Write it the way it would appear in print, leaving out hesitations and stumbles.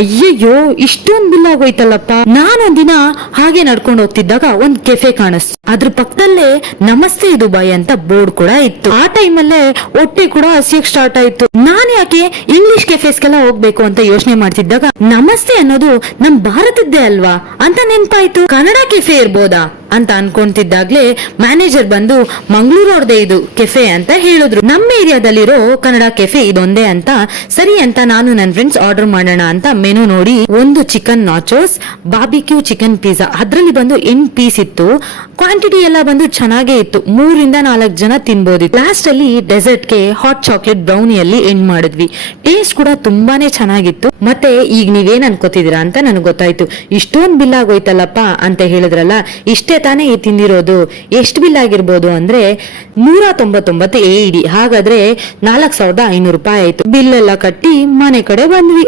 ಅಯ್ಯಯ್ಯೋ ಇಷ್ಟೊಂದ್ ಬಿಲ್ ಆಗೋಯ್ತಲ್ಲಪ್ಪ. ನಾನೊಂದಿನ ಹಾಗೆ ನಡ್ಕೊಂಡು ಹೋಗ್ತಿದ್ದಾಗ ಒಂದ್ ಕೆಫೆ ಕಾಣಿಸ್ತು. ಅದ್ರ ಪಕ್ಕದಲ್ಲೇ ನಮಸ್ತೆ ದುಬೈ ಅಂತ ಬೋರ್ಡ್ ಕೂಡ ಇತ್ತು. ಆ ಟೈಮಲ್ಲೇ ಹೊಟ್ಟೆ ಕೂಡ ಹಸಿಯಕ್ ಸ್ಟಾರ್ಟ್ ಆಯ್ತು. ನಾನ್ ಯಾಕೆ ಇಂಗ್ಲಿಷ್ ಕೆಫೆಸ್ಗೆಲ್ಲ ಹೋಗ್ಬೇಕು ಅಂತ ಯೋಚನೆ ಮಾಡ್ತಿದ್ದಾಗ ನಮಸ್ತೆ ಅನ್ನೋದು ನಮ್ ಭಾರತದ್ದೇ ಅಲ್ವಾ ಅಂತ ನೆನ್ಪಾಯ್ತು. ಕನ್ನಡ ಕೆಫೆ ಇರ್ಬೋದಾ ಅಂತ ಅನ್ಕೊಂತಿದ್ದಾಗ್ಲೇ ಮ್ಯಾನೇಜರ್ ಬಂದು ಮಂಗಳೂರು ಅವ್ರದೇ ಇದು ಕೆಫೆ ಅಂತ ಹೇಳಿದ್ರು. ನಮ್ಮ ಏರಿಯಾದಲ್ಲಿರೋ ಕನ್ನಡ ಕೆಫೆ ಇದೊಂದೇ ಅಂತ. ಸರಿ ಅಂತ ನಾನು ನನ್ನ ಫ್ರೆಂಡ್ಸ್ ಆರ್ಡರ್ ಮಾಡೋಣ ಅಂತ ಮೆನು ನೋಡಿ ಒಂದು ಚಿಕನ್ ನಾಚೋಸ್, ಬಾರ್ಬಿಕ್ಯೂ ಚಿಕನ್ ಪಿಜ್ಜಾ, ಅದ್ರಲ್ಲಿ ಬಂದು 8 ಪೀಸ್ ಇತ್ತು. ಕ್ವಾಂಟಿಟಿ ಎಲ್ಲ ಬಂದು ಚೆನ್ನಾಗೇ ಇತ್ತು. 3 ರಿಂದ 4 ಜನ ತಿನ್ಬೋದಿತ್ತು. ಲಾಸ್ಟ್ ಅಲ್ಲಿ ಡೆಸರ್ಟ್ ಗೆ ಹಾಟ್ ಚಾಕ್ಲೇಟ್ ಬ್ರೌನಿಯಲ್ಲಿ ಎಂಡ್ ಮಾಡಿದ್ವಿ. ಟೇಸ್ಟ್ ಕೂಡ ತುಂಬಾನೇ ಚೆನ್ನಾಗಿತ್ತು. ಮತ್ತೆ ಈಗ ನೀವೇನ್ ಅನ್ಕೋತಿದೀರಾ ಅಂತ ನನಗೆ ಗೊತ್ತಾಯ್ತು. ಇಷ್ಟೊಂದು ಬಿಲ್ ಆಗೋಯ್ತಲ್ಲಪ್ಪ ಅಂತ ಹೇಳಿದ್ರಲ್ಲ, ಇಷ್ಟೇ ತಾನೇ ತಿಂದಿರೋದು. ಎಷ್ಟು ಬಿಲ್ ಆಗಿರ್ಬೋದು ಅಂದ್ರೆ 199 AED. ಹಾಗಾದ್ರೆ 4500 ರೂಪಾಯಿ ಆಯ್ತು. ಬಿಲ್ ಎಲ್ಲ ಕಟ್ಟಿ ಮನೆ ಕಡೆ ಬಂದ್ವಿ.